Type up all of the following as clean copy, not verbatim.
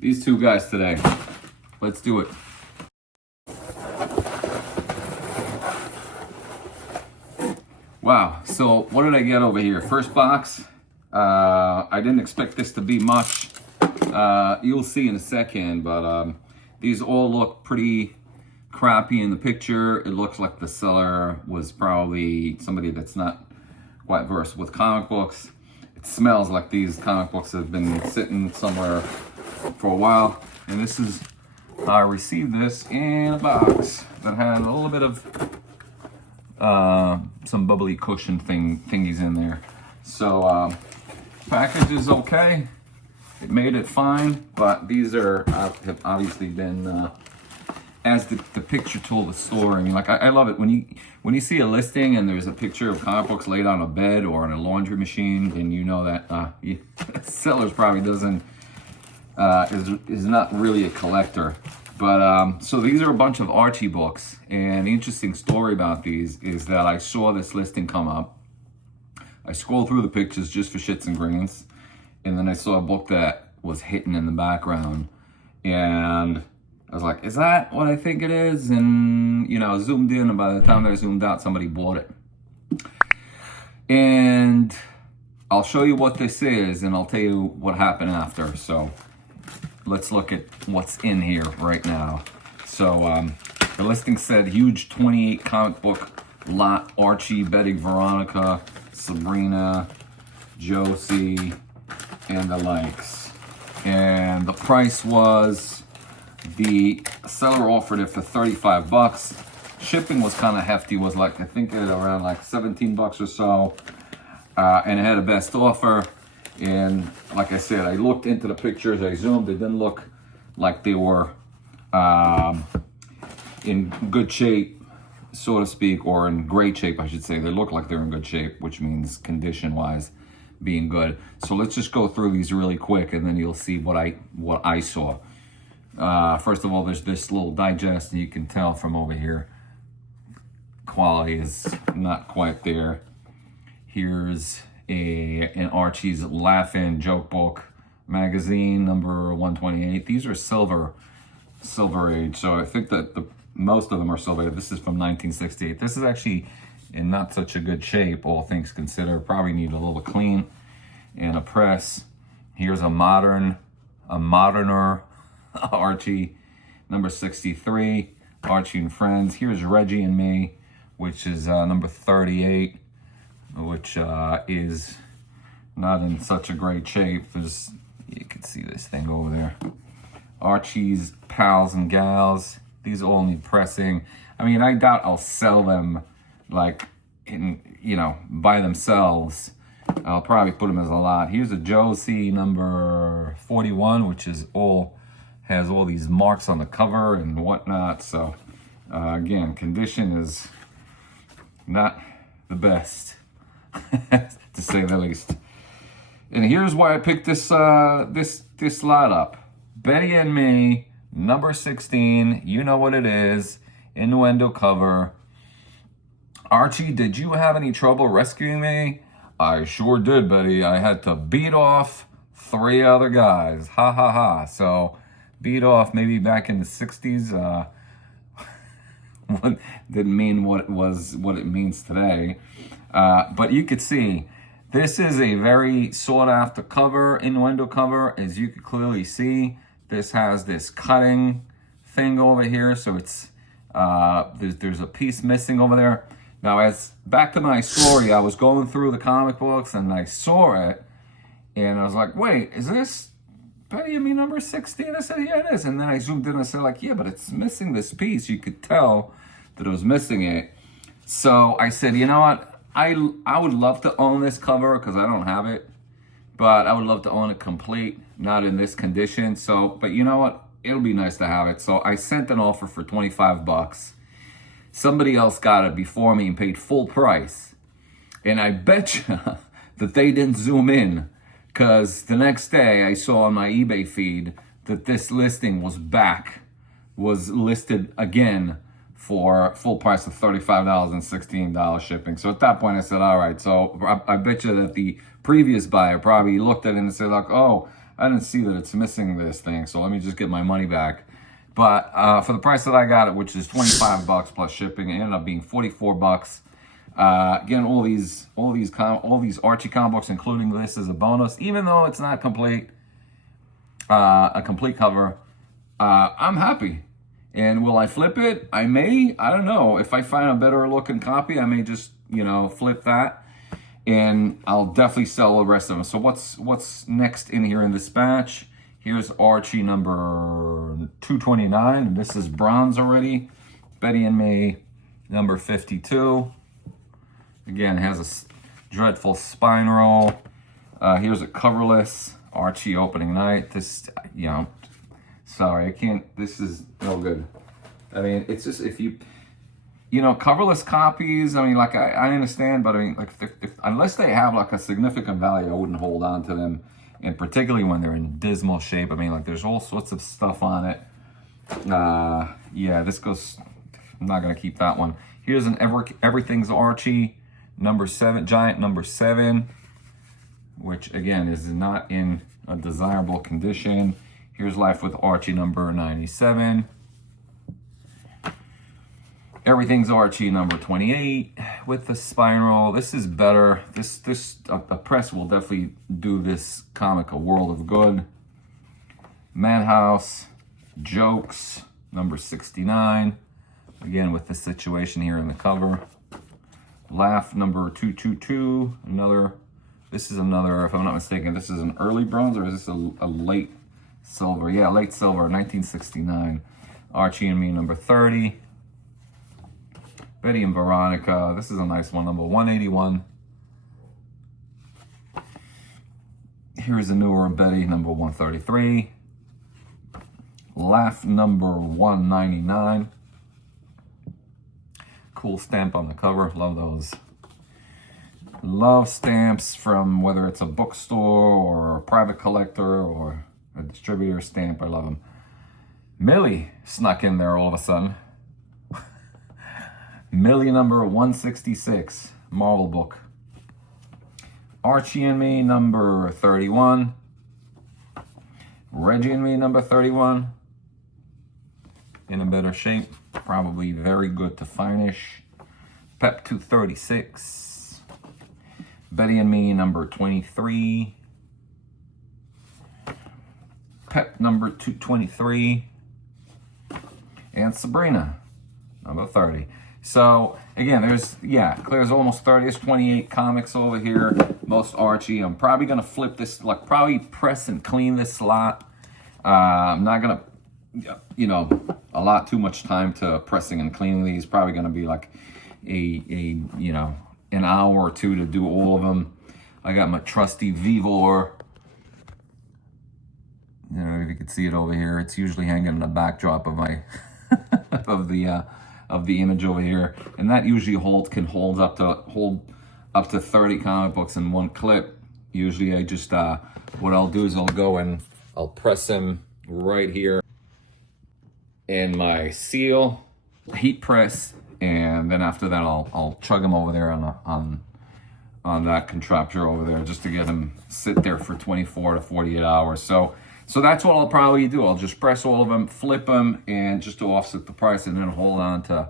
these two guys today. Let's do it. Wow, so what did I get over here? First box, I didn't expect this to be much. You'll see in a second, but these all look pretty crappy in the picture. It looks like the seller was probably somebody that's not quite versed with comic books. It smells like these comic books have been sitting somewhere for a while. And this is how I received this in a box that had a little bit of some bubbly cushion thingies in there. So package is okay. It made it fine, but these have obviously been as the picture told the story. I mean, like I love it when you see a listing and there's a picture of comic books laid on a bed or on a laundry machine, then you know that sellers probably doesn't is not really a collector. But so these are a bunch of Archie books, and the interesting story about these is that I saw this listing come up. I scrolled through the pictures just for shits and grins, and then I saw a book that was hidden in the background, and I was like, is that what I think it is? And, you know, I zoomed in, and by the time I zoomed out, somebody bought it. And I'll show you what this is, and I'll tell you what happened after. So let's look at what's in here right now. So the listing said, huge 28 comic book lot, Archie, Betty, Veronica, Sabrina, Josie, and the likes. And the price was... the seller offered it for 35 bucks. Shipping was kind of hefty, was like, I think around like 17 bucks or so. And it had a best offer. And like I said, I looked into the pictures, I zoomed, it didn't look like they were in good shape, so to speak, or in great shape, I should say. They look like they're in good shape, which means condition-wise being good. So let's just go through these really quick, and then you'll see what I saw. First of all, there's this little digest, and you can tell from over here, quality is not quite there. Here's an Archie's Laugh-In Joke Book magazine, number 128. These are silver age, so I think that most of them are silver. This is from 1968. This is actually in not such a good shape, all things considered. Probably need a little clean and a press. Here's a moderner Archie, number 63, Archie and Friends. Here's Reggie and Me, which is number 38, which is not in such a great shape. You can see this thing over there. Archie's Pals and Gals. These all need pressing. I mean, I doubt I'll sell them like by themselves. I'll probably put them as a lot. Here's a Josie number 41, which is has all these marks on the cover and whatnot. So again, condition is not the best, to say the least. And here's why I picked this lot up. Betty and Me, number 16. You know what it is. Innuendo cover. Archie, did you have any trouble rescuing me? I sure did, Betty. I had to beat off 3 other guys. Ha ha ha. So beat off maybe back in the 60s. Didn't mean what it means today. But you could see this is a very sought after cover, innuendo cover. As you can clearly see, this has this cutting thing over here. So it's there's a piece missing over there. Now, as back to my story, I was going through the comic books and I saw it, and I was like, wait, is this Betty and Me number 16? I said, yeah, it is. And then I zoomed in and I said, like, yeah, but it's missing this piece. You could tell that it was missing it. So I said, you know what? I would love to own this cover because I don't have it, but I would love to own it complete, not in this condition. So, but you know what? It'll be nice to have it. So I sent an offer for 25 bucks. Somebody else got it before me and paid full price. And I bet you that they didn't zoom in, because the next day I saw on my eBay feed that this listing was listed again for full price of $35 and $16 shipping. So at that point I said, all right. So I bet you that the previous buyer probably looked at it and said like, oh, I didn't see that it's missing this thing, so let me just get my money back. But for the price that I got it, which is 25 bucks plus shipping, it ended up being 44 bucks. Again, all these Archie comic books, including this, as a bonus, even though it's not complete, a complete cover. I'm happy. And will I flip it? I may. I don't know. If I find a better looking copy, I may just, you know, flip that. And I'll definitely sell the rest of them. So what's next in here in this batch? Here's Archie number 229. And this is bronze already. Betty and Me number 52. Again, it has a dreadful spine roll. Here's a coverless Archie opening night. This, you know, sorry, I can't, this is no good. I mean, it's just, if you know, coverless copies, I mean, like, I understand, but I mean, like, if, unless they have, like, a significant value, I wouldn't hold on to them, and particularly when they're in dismal shape. I mean, like, there's all sorts of stuff on it. Yeah, this goes, I'm not going to keep that one. Here's an Everything's Archie, number 7, giant number 7, which, again, is not in a desirable condition. Here's Life with Archie number 97. Everything's Archie number 28 with the spine roll. This is better. A press will definitely do this comic a world of good. Madhouse Jokes number 69. Again, with the situation here in the cover. Laugh number 222. This is another, if I'm not mistaken, this is an early bronze, or is this a late silver? Yeah, late silver, 1969. Archie and Me number 30. Betty and Veronica, this is a nice one, number 181. Here's a newer Betty, number 133. Laugh number 199. Cool stamp on the cover, love those. Love stamps from whether it's a bookstore or a private collector or a distributor stamp, I love them. Millie snuck in there all of a sudden. Millie number 166, Marvel book. Archie and Me number 31. Reggie and Me number 31. In a better shape, probably very good to finish. Pep 236. Betty and Me number 23. Pep number 223. And Sabrina number 30. So again, there's almost 30. There's 28 comics over here. Most Archie. I'm probably gonna flip this, like probably press and clean this slot. I'm not gonna, you know, allot too much time to pressing and cleaning these. Probably gonna be like you know, an hour or two to do all of them. I got my trusty Vivor. You know, if you can see it over here, it's usually hanging in the backdrop of my of the image over here, and that usually can hold up to 30 comic books in one clip. Usually, I just what I'll do is I'll go and I'll press them right here in my seal, heat press, and then after that I'll chug them over there on that contraptor over there, just to get them sit there for 24 to 48 hours. So that's what I'll probably do. I'll just press all of them, flip them, and just to offset the price, and then hold on to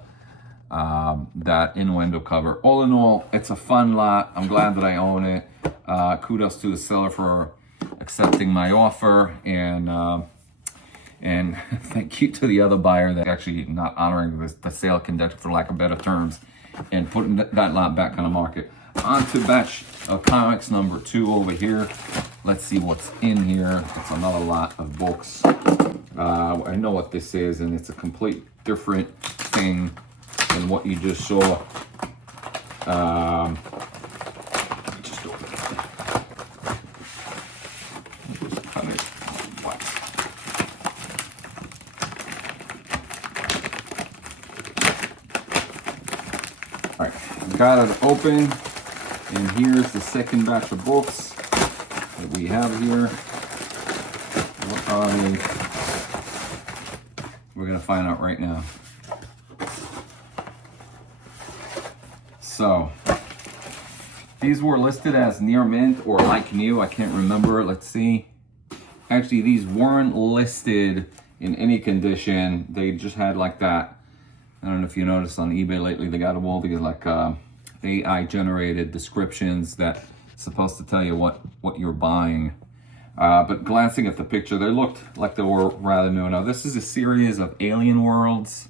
that innuendo cover. All in all, it's a fun lot. I'm glad that I own it. Kudos to the seller for accepting my offer, and thank you to the other buyer that actually not honoring the sale conducted, for lack of better terms, and putting that lot back on the market. On to batch of comics number 2 over here. Let's see what's in here. It's another lot of books. I know what this is, and it's a complete different thing than what you just saw. Just open it. Just cut it. What? All right, got it open. And here's the second batch of books that we have here. What are they? We're gonna find out right now. So, these were listed as near mint or like new. I can't remember. Let's see. actually, these weren't listed in any condition. They just had like that. I don't know if you noticed on eBay lately, they got all these like AI generated descriptions that supposed to tell you what you're buying. But glancing at the picture, they looked like they were rather new. Now, this is a series of Alien Worlds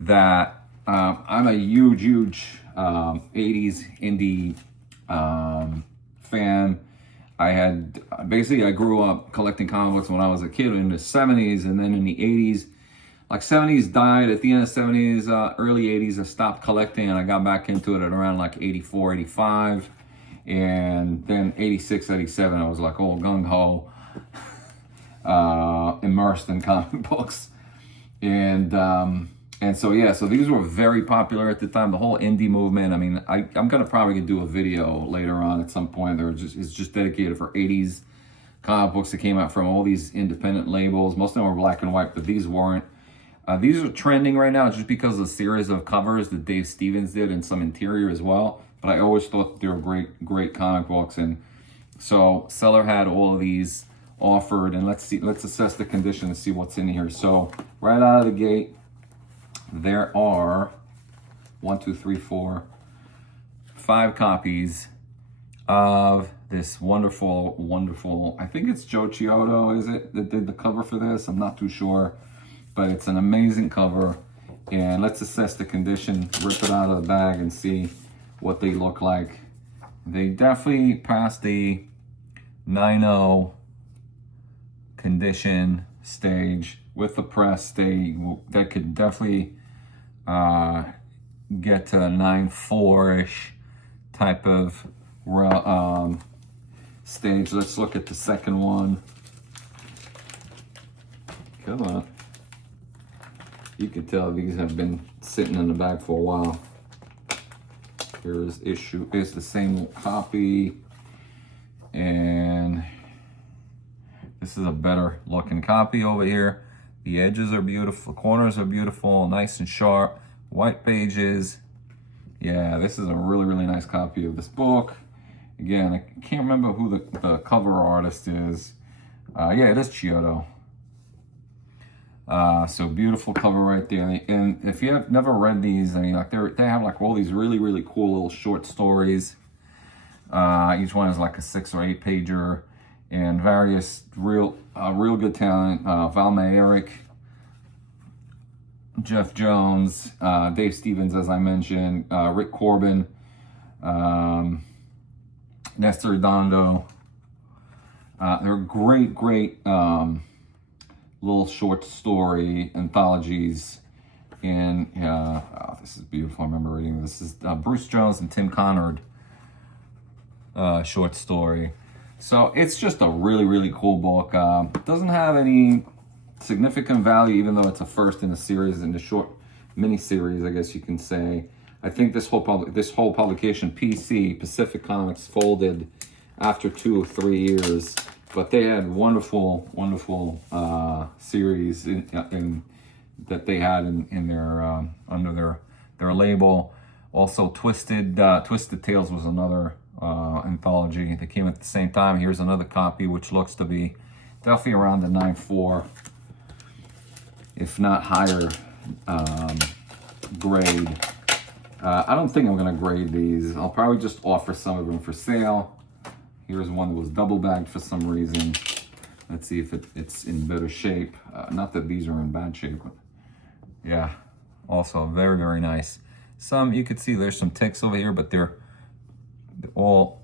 that I'm a huge 80s indie fan. I grew up collecting comic books when I was a kid in the 70s, and then in the 80s, like 70s died. At the end of 70s, early 80s, I stopped collecting and I got back into it at around like 84, 85. And then 86, 87, I was like all gung-ho, immersed in comic books. And so, yeah, so these were very popular at the time, the whole indie movement. I mean, I'm going to probably do a video later on at some point. It's just dedicated for 80s comic books that came out from all these independent labels. Most of them were black and white, but these weren't. These are trending right now just because of the series of covers that Dave Stevens did and some interior as well. But I always thought they were great comic books. And so Seller had all of these offered, and let's assess the condition and see what's in here. So right out of the gate, there are 5 copies of this wonderful, I think it's Joe Chiodo, is it, that did the cover for this? I'm not too sure, but it's an amazing cover. And let's assess the condition, rip it out of the bag and see what they look like. They definitely passed the 9.0 condition stage with the press. That could definitely get to a 9.4-ish type of stage. Let's look at the second one. Come on. You can tell these have been sitting in the bag for a while. Here's the same copy, and this is a better looking copy over here. The edges are beautiful, corners are beautiful, nice and sharp, white pages. Yeah, this is a really nice copy of this book. Again, I can't remember who the cover artist is. Yeah, it is Chiodo. So beautiful cover right there. And if you have never read these, I mean, like they have like all these really cool little short stories. Each one is like a 6 or 8 pager, and various real good talent. Val Mayerick, Jeff Jones, Dave Stevens, as I mentioned, Rick Corbin, Nestor Redondo. They're great little short story anthologies. And oh, this is beautiful. I remember reading this. This is Bruce Jones and Tim Conrad short story. So it's just a really cool book. Doesn't have any significant value, even though it's a first in a series, in the short mini series, I guess you can say. I think this whole publication, PC Pacific Comics, folded after 2 or 3 years. But they had wonderful series that they had in their under their label. Also, Twisted Tales was another anthology that came at the same time. Here's another copy, which looks to be definitely around the 9.4, if not higher grade. I don't think I'm gonna grade these. I'll probably just offer some of them for sale. Here's one that was double bagged for some reason. Let's see if it's in better shape. Not that these are in bad shape, but yeah, also very nice. Some, you could see there's some ticks over here, but they're all,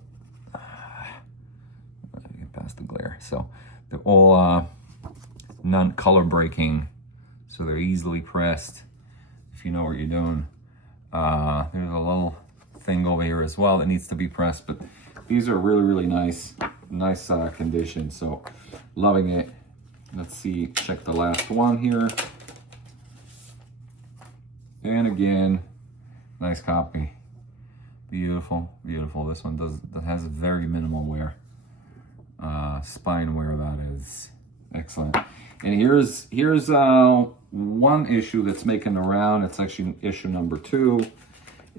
get past the glare. So they're all non-color breaking, so they're easily pressed if you know what you're doing. There's a little thing over here as well that needs to be pressed, but these are really nice condition, so loving it. Let's see, check the last one here. And again, nice copy. Beautiful. This one has very minimal wear. Spine wear, that is. Excellent. And here's one issue that's making the round. It's actually issue number 2.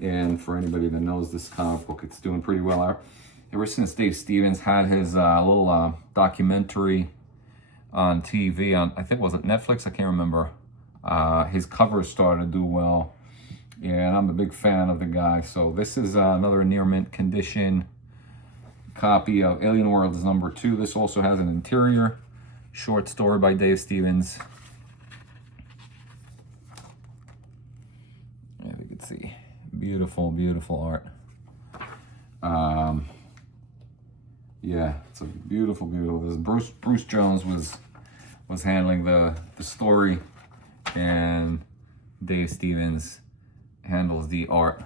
And for anybody that knows this comic book, it's doing pretty well. Ever since Dave Stevens had his little documentary on TV on, I think, was it Netflix? I can't remember. His covers started to do well, and I'm a big fan of the guy. So this is another near mint condition copy of Alien Worlds #2. This also has an interior short story by Dave Stevens. If you can see, beautiful, beautiful art. Yeah, it's a beautiful, beautiful. This Bruce Jones was handling the story, and Dave Stevens handles the art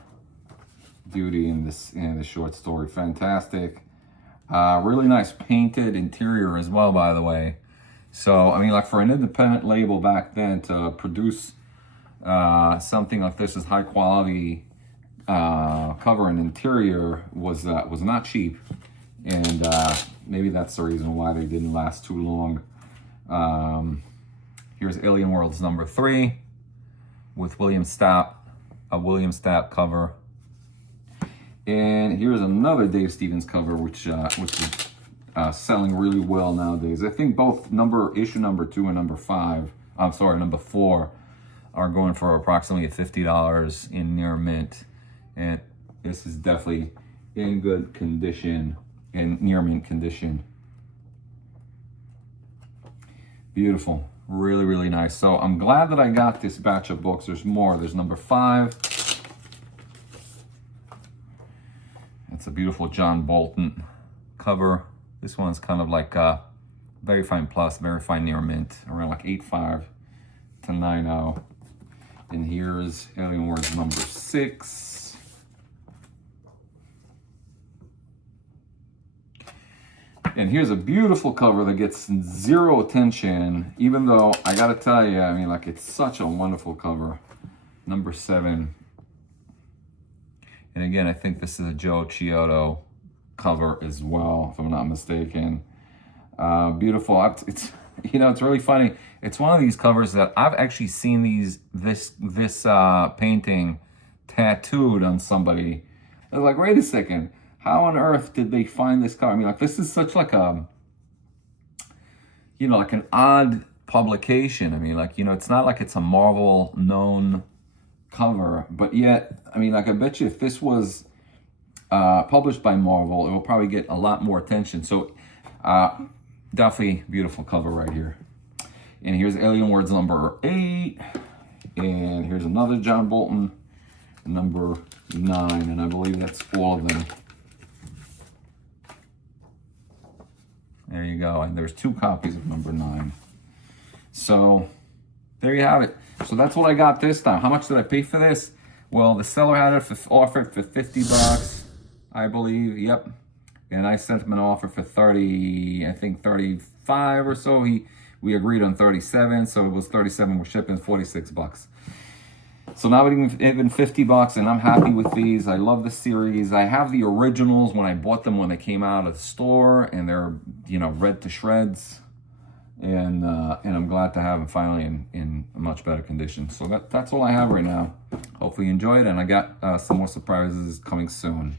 duty in the short story. Fantastic. Really nice painted interior as well, by the way. So I mean, like, for an independent label back then to produce something like this as high quality cover and interior was not cheap, and maybe that's the reason why they didn't last too long. Here's Alien Worlds #3 with William Stapp, a William Stapp cover, and here's another Dave Stevens cover, which is selling really well nowadays. I think both issue #2 and #4 are going for approximately $50 in near mint, and this is definitely in good condition, in near mint condition. Beautiful, really, really nice. So I'm glad that I got this batch of books. There's more. There's #5. It's a beautiful John Bolton cover. This one's kind of like very fine plus, very fine near mint, around like 8.5 to 9.0. And here's Alien Worlds #6. And here's a beautiful cover that gets zero attention, even though I gotta tell you, I mean, like, it's such a wonderful cover. #7. And again, I think this is a Joe Chiodo cover as well, if I'm not mistaken. Beautiful. It's you know, it's really funny. It's one of these covers that I've actually seen this painting tattooed on somebody. I was like, wait a second, how on earth did they find this cover? I mean, like, this is such like a, you know, like an odd publication. I mean, like, you know, it's not like it's a Marvel known cover, but yet, I mean, like, I bet you if this was published by Marvel, it will probably get a lot more attention. So definitely beautiful cover right here. And here's Alien Worlds #8, and here's another John Bolton #9, and I believe that's all of them. There you go, and there's 2 copies of #9. So there you have it. So that's what I got this time. How much did I pay for this? Well, the seller had it offered for $50, I believe. Yep. And I sent him an offer for 30, I think 35 or so. We agreed on 37, so it was 37 with shipping, $46. So now even $50, and I'm happy with these. I love the series. I have the originals when I bought them when they came out of the store, and they're, you know, read to shreds. And I'm glad to have them finally in a much better condition. So that's all I have right now. Hopefully you enjoyed, and I got some more surprises coming soon.